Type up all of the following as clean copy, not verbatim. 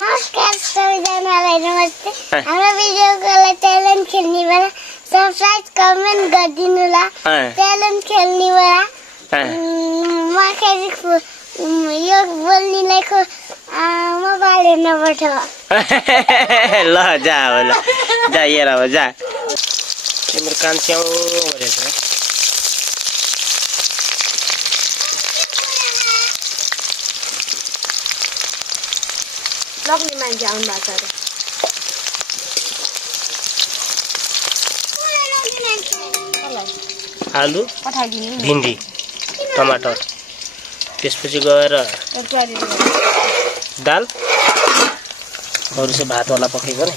नमस्कार सबैजनालाई नमस्ते। हाम्रो भिडियोको लागि च्यालेन्ज खेल्ने बेला सब्स्क्राइब कमेन्ट गरिदिनु ला। च्यालेन्ज खेल्ने बेला म फेरि यो बोल्नेलाई मोबाइल हेर्नुपर्छ। ल जा अब ल जा हेर अब जा तिम्रो कान च्याउ गरेछ। लग्ने मान्छे आउनु भएको छ। आलु पठाइदिनु भिन्डी टमाटर त्यसपछि गएर दाल अरू चाहिँ भात होला पकाइको नि।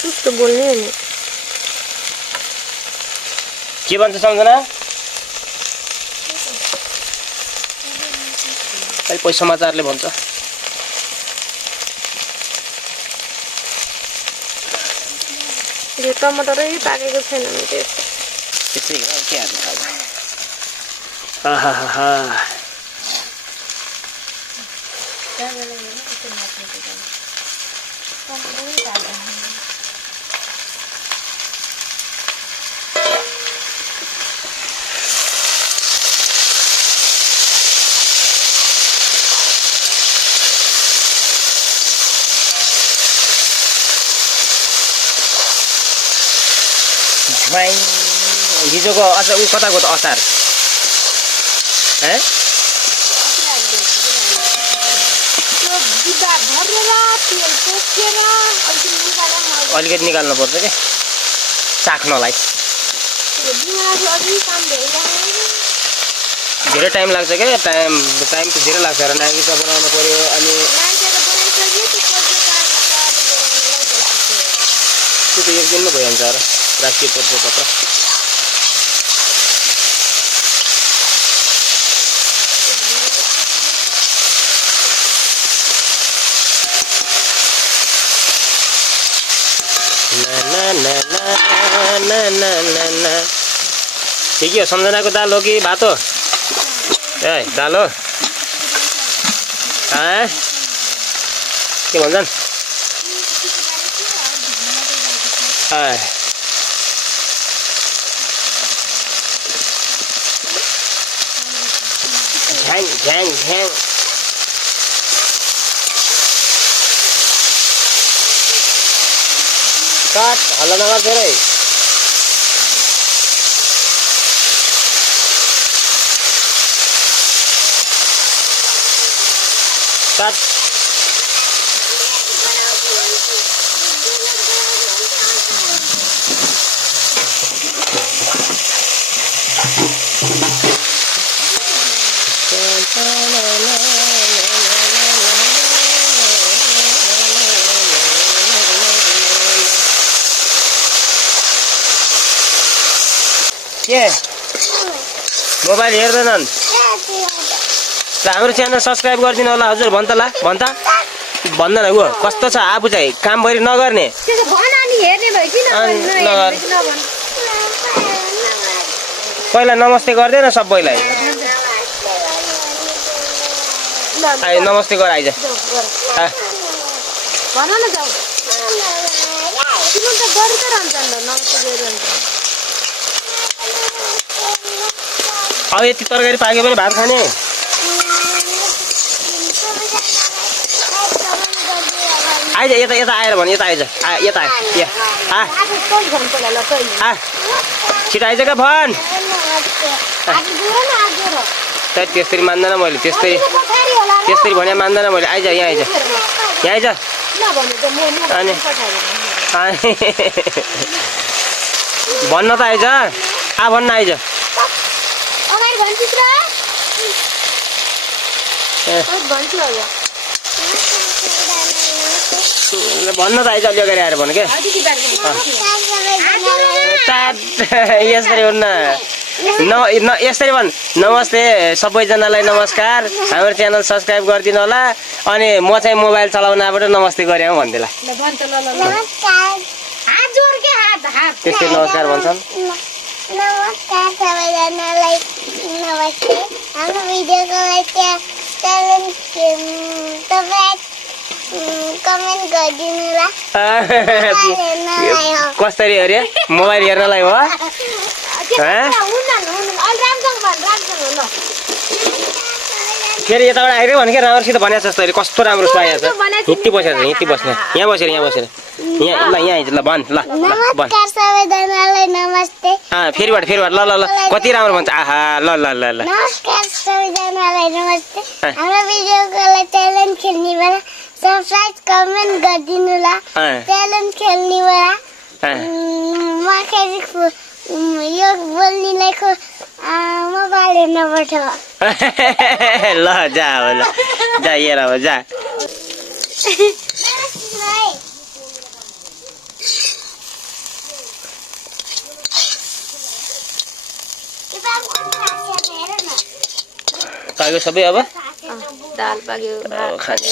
सुस्तो बोल्ने हो नि। के भन्छ सम्झना? पैसा समाचारले भन्छ। यो टमाटरै पाकेको छैन नि त्यसै हो के हाल्नु अब। आहाहा हिजोको अचार ऊ कताको त अचार अलिकति निकाल्नु पर्छ क्या चाख्नलाई। धेरै टाइम लाग्छ क्या टाइम त धेरै लाग्छ र नागिचा बनाउनु पर्यो। अनि त्यो त एक दिनमा भइहाल्छ र राष्ट्रिय पत्र। ठिकै हो। सम्झनाको दाल हो कि भात हो? ए दाल हो। के भन्छन्? झ्याङ झ्याङ झ्याङ काट हल्ला नगर धेरै। काट के मोबाइल हेर्दैनन्? हाम्रो च्यानल सब्सक्राइब गरिदिनु होला हजुर। भन् त ला भन् त भन्दैन ऊ कस्तो छ आफू चाहिँ कामभरि नगर्ने। पहिला नमस्ते गर्दैन सबैलाई। नमस्ते गर आइज। अब यति तरकारी पाक्यो भने भात खाने। आइज यता यता आएर भने यता आइज यता आ छिटो आइज क्या भन त्यसरी मान्दैन मैले त्यसरी भने मान्दैन मैले आइज यहाँ आइज यहाँ आइज अनि भन्न त आइज भन्न आइज भन्न त आइज अलि अगाडि आएर भन्नु क्या यसरी हुन्न यसरी भन् नमस्ते सबैजनालाई नमस्कार हाम्रो च्यानल सब्सक्राइब गरिदिनु होला अनि म चाहिँ मोबाइल चलाउनबाट नमस्ते गरेँ हौ भन्दिला त्यस्तै नमस्कार भन्छन् नमस्कार सबैजनालाई नमस्ते हाम्रो भिडियोको तपाईँ कमेन्ट गरिदिनु होला कसरी अरे मोबाइल हेर्नलाई हो फेरि यताबाट आइरह्यो भने क्या राम्रोसित भनेको जस्तो अहिले कस्तो राम्रो पाइएको छ हिँड्ती बसेर यहाँ बसेर यहाँ ल यहाँ आइज ल भन् ल नमस्कार सबैजनालाई नमस्ते फेरिबाट ल ल ल कति राम्रो भन्छ आहा ल ल ल ल नमस्कार सबैजनालाई नमस्ते हाम्रो भिडियोको ट्यालेन्ट खेल्ने बेला सब्सक्राइब कमेन्ट गरिदिनु होला ट्यालेन्ट खेल्ने बेला म फेरि यो बोल्नेलाई मोबाइल हेर्नुपर्छ ल जा अब ल जा हेर अब जा पाक्यो सबै अब दाल पाक्यो खाने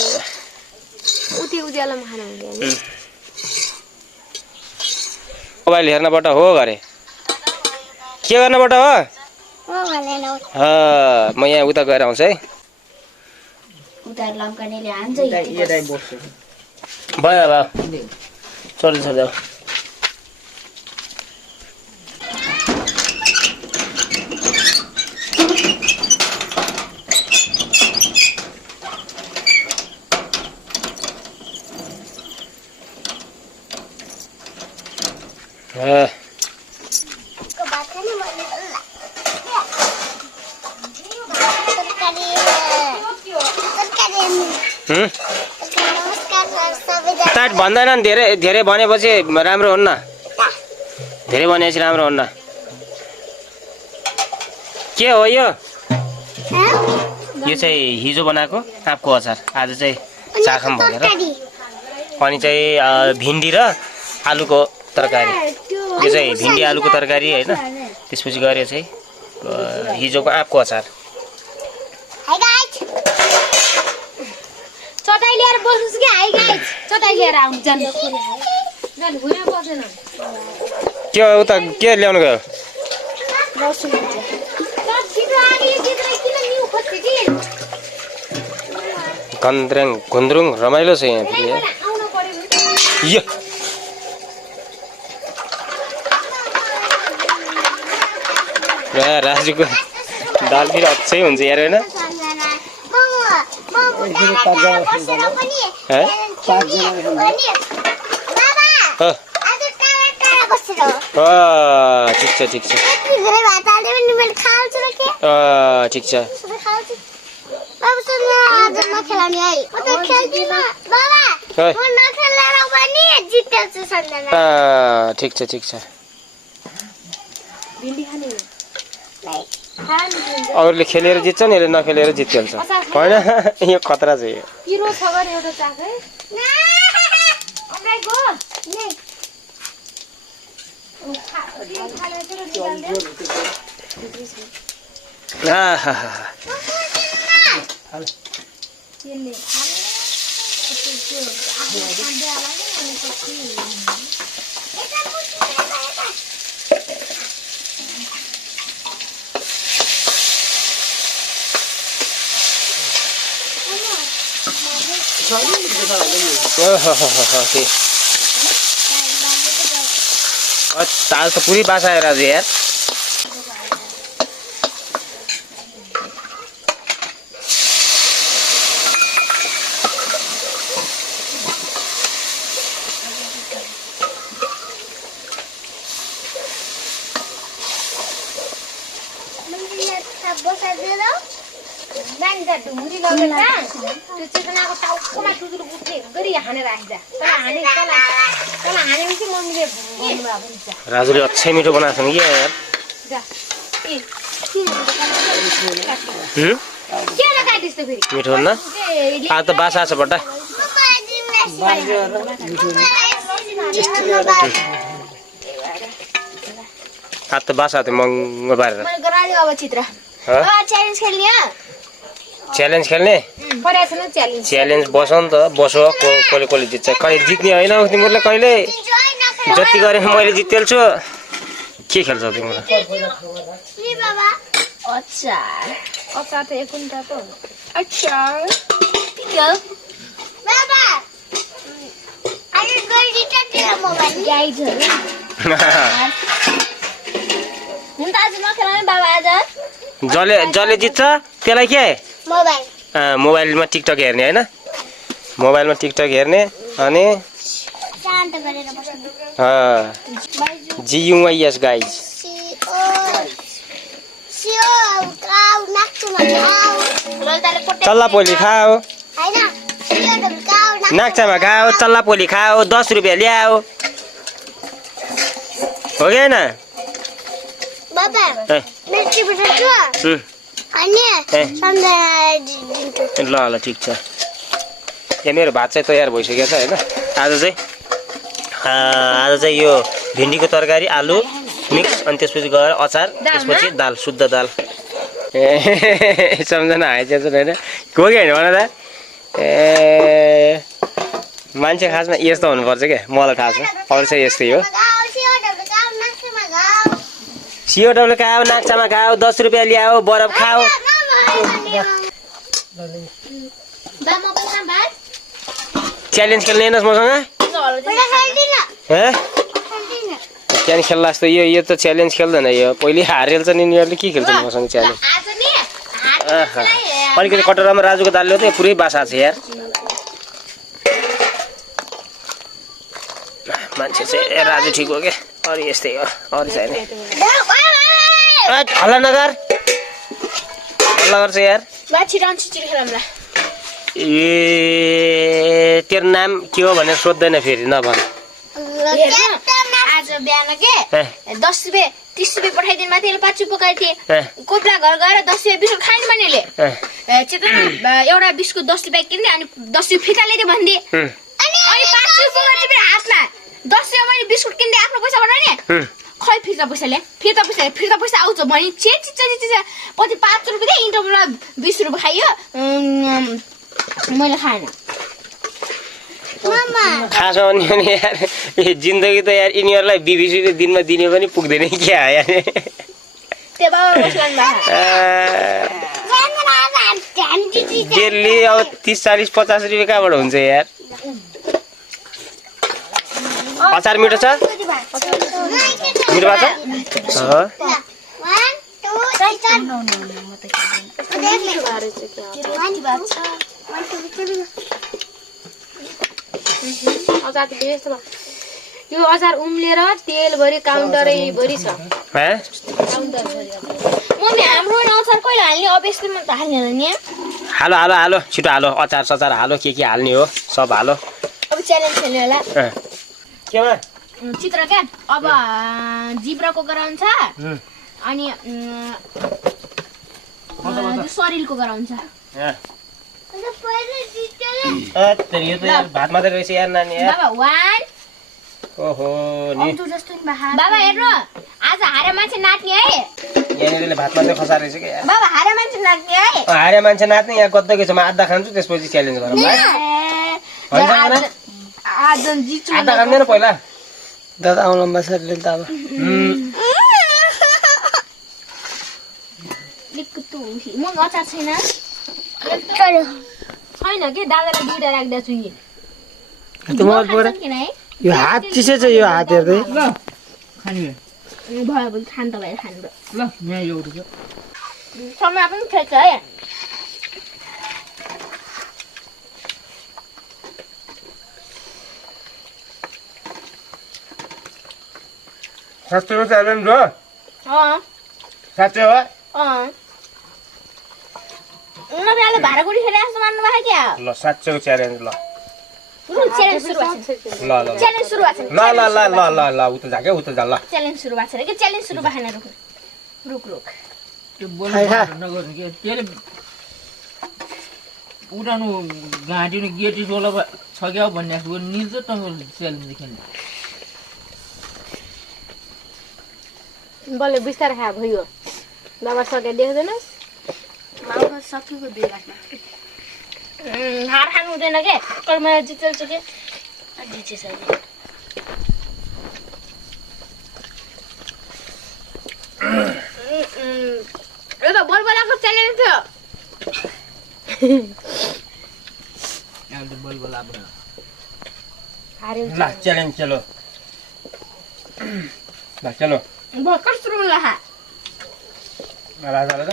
उज्यालोमा खानु हुँदैन मोबाइल हेर्नबाट हो गरे के गर्नबाट हो म यहाँ उता गएर आउँछु है भयो अब चल्दै स्टार्ट भन्दैनन् धेरै भनेपछि राम्रो हुन्न धेरै भनेपछि राम्रो हुन्न के हो यो चाहिँ हिजो बनाएको आँपको अचार आज चाहिँ चाखम भनेर अनि चाहिँ भिन्डी र आलुको तरकारी यो चाहिँ भिन्डी आलुको तरकारी हैन त्यसपछि गरे चाहिँ हिजोको आँपको अचार चटाई लिएर बस्नुस् कि हाइ गाइस चटाई लिएर आउनु जानु जानु भुइँमा बसेन के उता के ल्याउनु गयो गन्द्रेङ गुन्द्रुङ रमाइलो छ यहाँ फेरि यो राजुको दाल फेरि अच्छै हुन्छ यार होइन ठिक छ ठिक छ ठिक छ ठिक छ ठिक छ अरूले खेलेर जित्छ नि यसले नखेलेर जित्छ होइन यो खतरा छ यो दाल तो पूरी बासा है राजू यार त ढुङ्ग्री लगेर त्यो चेतनाको टाउकोमा टुटुरु उठ्ने गरी हानेर राख्दा तल हानेपछि मम्मीले भन्नुभयो हुन्छ राजुले अच्छै मिठो बनाएको छ नि के यार जा ए हम्म के लगाइदिस् त फेरि मिठो हुन्न आ त बासा छ बट्टा आ त बासा त महँगो पारेर मैले गरायो अब चित्र च्यालेन्ज खेल्ने च्यालेन्ज खेल्ने परेछ न च्यालेन्ज च्यालेन्ज बसौँ त बसो कसले जित्छ कहिले जित्ने होइन तिमीहरूले कहिले जति गरे मैले जितेल्छु के खेल्छौ तिमीहरू अचार अचार त एक कुन्टा पो अचार पिकल बाबा आई गोल्डी टटेर मोबाइल गाइजहरु हुन त आज नखेलाउने बाबा आज जसले जित्छ त्यसलाई के मोबाइल मोबाइलमा टिकटक हेर्ने होइन मोबाइलमा टिकटक हेर्ने अनि शान्त गरेर बस्नु GUYS गाइज सियो काउ नाक्चुमा काउ चल्ला पोली खाऊ हैन सियो त काउ नाक्चामा खाऊ चल्ला पोली खाऊ 10 रुपैयाँ ल्याऊ हो कि होइन बाबा मिर्ची बटाटा अनि सम्झना दिन्छु ल ल ठिक छ यहाँ मेरो भात चाहिँ तयार भइसकेको छ होइन आज चाहिँ यो भिन्डीको तरकारी आलु मिक्स अनि त्यसपछि गएर अचार त्यसपछि दाल शुद्ध दाल ए सम्झना आएछ होइन हो कि होइन भन त ए मान्छे खासमा यस्तो हुनुपर्छ क्या मलाई थाहा छ अरू चाहिँ यस्तै हो सियोटौले खाऊ नाक्चामा खाऊ 10 रुपैयाँ ल्याऊ बरफ खाऊ च्यालेन्ज खेल्ने हेर्नुहोस् मसँग त्यहाँदेखि खेल्ला जस्तो यो त च्यालेन्ज खेल्दैन यो पहिले हारेल्छ नि यिनीहरूले के खेल्छ मसँग च्यालेन्ज अलिकति कटोरामा राजुको दाल ल्याउँदै पुरै बासा छ यार मान्छे चाहिँ राजु ठिक हो क्या अरू यस्तै हो अरू छैन हल्ला नगर हल्ला गर्छ यार ए तेरो नाम के हो भनेर सोध्दैन फेरि नभन आज बिहान के 10 रुपैयाँ 30 रुपैयाँ पठाइदिनु भएको थियो 5 रुपैयाँ थिए कोप्ला घर गएर 10 रुपैयाँ बिस्कुट खाइन भनेले चेतना एउटा बिस्कुट 10 रुपैयाँ किन्दै अनि 10 रुपैयाँ फिर्ता ल्याइदिए भनिदिए अनि 5 रुपैयाँ चाहिँ हातमा 10 रुपैयाँ मैले बिस्कुट किन्दै आफ्नो पैसाबाट नि खै फिर्ता पैसा आउँछ भने पछि 5 रुपैयाँ दिए इन्टरभलमा 20 रुपैयाँ खाइयो मैले खाएन खास हो नि यार जिन्दगी त यार यिनीहरूलाई 20 रुपैयाँ दिनमा दिने पनि पुग्दैन क्या यार डेली अब 30 40 50 रुपैयाँ कहाँबाट हुन्छ यार अचार मिठो छ मिठो भएको छ यो अचार उम्लेर तेलभरि काउन्टरैभरि छ मम्मी हाम्रो अचार कहिले हाल्ने अब यस्तोमा त हाल्ने नि हालो छिटो हालो अचार सचार हालो के हाल्ने हो सब हालो अब च्यालेन्ज खेल्ने होला केमा चित्र क्या अब जिब्राको गराउँछ अनि शरीरको गराउँछ यो त यार भात मात्रै रहेछ यार नानी यार बाबा 1 ओहो नि बाबा हेर्नु आज हारे मान्छे नाच्ने है यहाँनिरले भात मात्रै खसा रहेछ के यार बाबा हारे मान्छे नाच्ने है हारे मान्छे नाच्ने यहाँ कत्तैको छ म आधा खान्छु त्यसपछि च्यालेन्ज गरौँ आज जित्छु आधा खाँदैन पहिला दादा आउनु बसरले त अब म अचार छैन के दादालाई दुईटा राख्दा छु नि यो हात चिसो छ यो हात हेर्दै भयो भने खान त भएर खानु ल यहाँ एउटा समय पनि खेल्छ है साँच्चै हो च्यालेन्ज हो साँच्चै हो नबिराले भाँडाकुटी खेले जस्तो मान्नु भएको क्या ल साँच्चैको च्यालेन्ज ल च्यालेन्ज सुरु भएको छ ल ल च्यालेन्ज सुरु भएको छ ल ल ल ल ल ल उता जा के उता जा ल च्यालेन्ज सुरु भएको छ के च्यालेन्ज सुरु भएन रुक त्यो बोल्नु नगर्नु के त्यसले उडानु घाँटिनु गेटी डोला छ क्या भन्ने जस्तो निल्छ तपाईँले च्यालेन्ज खेल्नु बल्ल बिस्तारै खा भयो बाबा सके देख्दैनस् माउमा सकेको 2 लाखमा हार खानु हुँदैन के कर्म जितेछ के जितेछ यो त बलबलाको च्यालेन्ज थियो अहिले बलबल अब हार्यो ल च्यालेन्ज चलो ल चलो भर्खर सुरु लहा राजाले त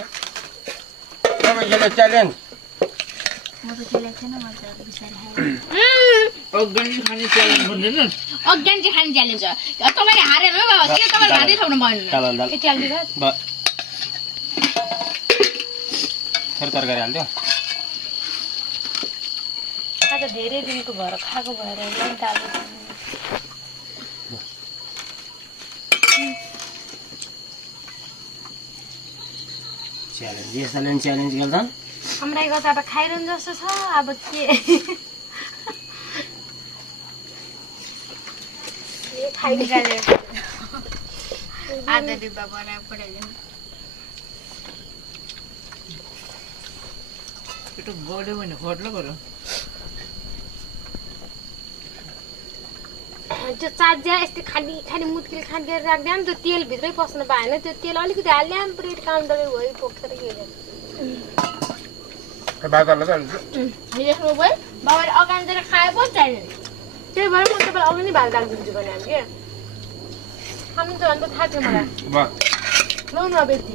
तपाईँ चलो च्यालेन्ज म त खेलेको छैन म त बिस्तारै खाएँ अगाडि खाने च्यालेन्ज भन्दैन अज्ञान चाहिँ खाने च्यालेन्ज हो तपाईँले हारेर हो बाबा के तपाईँले खाँदै ठाउँ भएन दाल दाल यति हाल्दिनु फेरि तरकारी हाल्दियो आज धेरै दिनको भएर खाएको भएर नि दाल च्यालेन्ज यसले च्यालेन्ज गर्छन् हाम्राको त अब खाइरहनु जस्तो छ अब के खाइदिनु आधा डिब्बा बनाएर पठाइदिनु त्यो गड्यो भने खट्लो गऱ्यो त्यो चाज्या यस्तै खानी मुत्किल खान गरेर राख्दा पनि त्यो तेल भित्रै पस्नु पाएन त्यो तेल अलिकति हाल्दा पनि पुरै काउन्टरै भयो पोखेर के बाजारले त देख्नु भयो बाबाले अगाडि दिएर खाए पो चाहिने त्यही भएर म तपाईँलाई अघि नै भात राखिदिन्छु भने हामी के खानु त अन्त थाहा थियो मलाई लौ न अब यति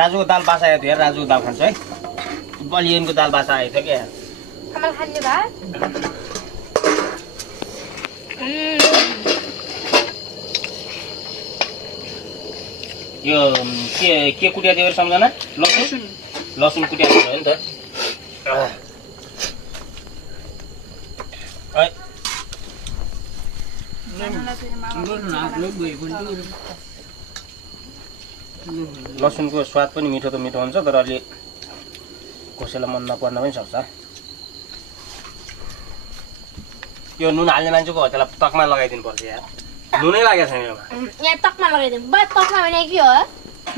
राजुको दाल बासा आएको थियो यार राजुको दाल खान्छ है बलियनको दाल बासा आएको थियो क्या आमाले खाने भात यो के कुटिया दियो सम्झना लसुन कुटिया दियो नि त लसुनको स्वाद पनि मिठो त मिठो हुन्छ तर अलि कसैलाई मन नपर्न पनि सक्छ यो नुन हाल्ने मान्छेको हो त्यसलाई तकमा लगाइदिनु पर्छ यार नुनै लागेको छैन यसमा यहाँ तकमा लगाइदिनु बा तकमा भने के हो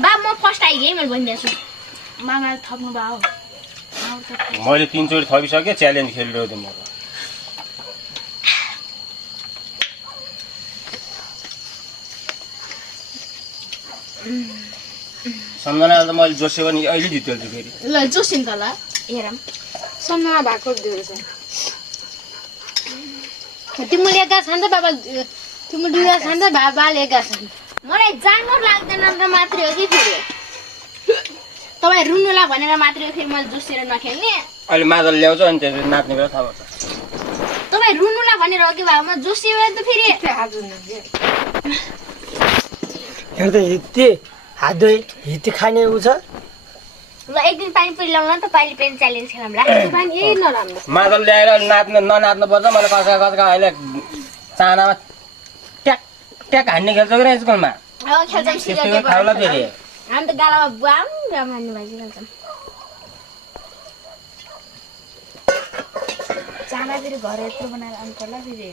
बा म फर्स्ट आइगएँ मैले भनिदिन्छु मामाले थप्नु भयो मैले 3 चोटि थपिसकेँ च्यालेन्ज खेलिरहेको थिएँ म सम्झनाले त मैले जोसे पनि अहिले जित्छु फेरि ल जोसिन त ल हेरौँ सम्झना भएको दियो रहेछ तिमीले एका छन् त बाबा तिमी दुईटा छन् त बाबाले एका छन् मलाई जानवर लाग्दैन र मात्रै हो कि फेरि तपाईँ रुनुला भनेर मात्रै हो फेरि मैले जोसेर नखेल्ने अहिले मादल ल्याउँछ अनि त्यसपछि नाच्ने बेला थाहा पर्छ तपाईँ रुनुला भनेर हो कि बाबा म जोसे भने त फेरि हेर त हित्ती हात धोइ हित्ती खाने उ छ ल एक दिन पानी पुरी ल्याउनु त पानी पनि च्यालेन्ज खेलौँ ल पानी यही नराम्रो मादल ल्याएर ननाच्नु पर्छ मैले कसका अहिले चानामा ट्याक ट्याक हान्ने खेल्छ कि स्कुलमा खेल्छौँ त्यस्तो खाउला फेरि हामी त गालामा बुवाम गाम हान्ने भएपछि खेल्छौँ चाना फेरि घर यत्रो बनाएर आउनु पर्ला फेरि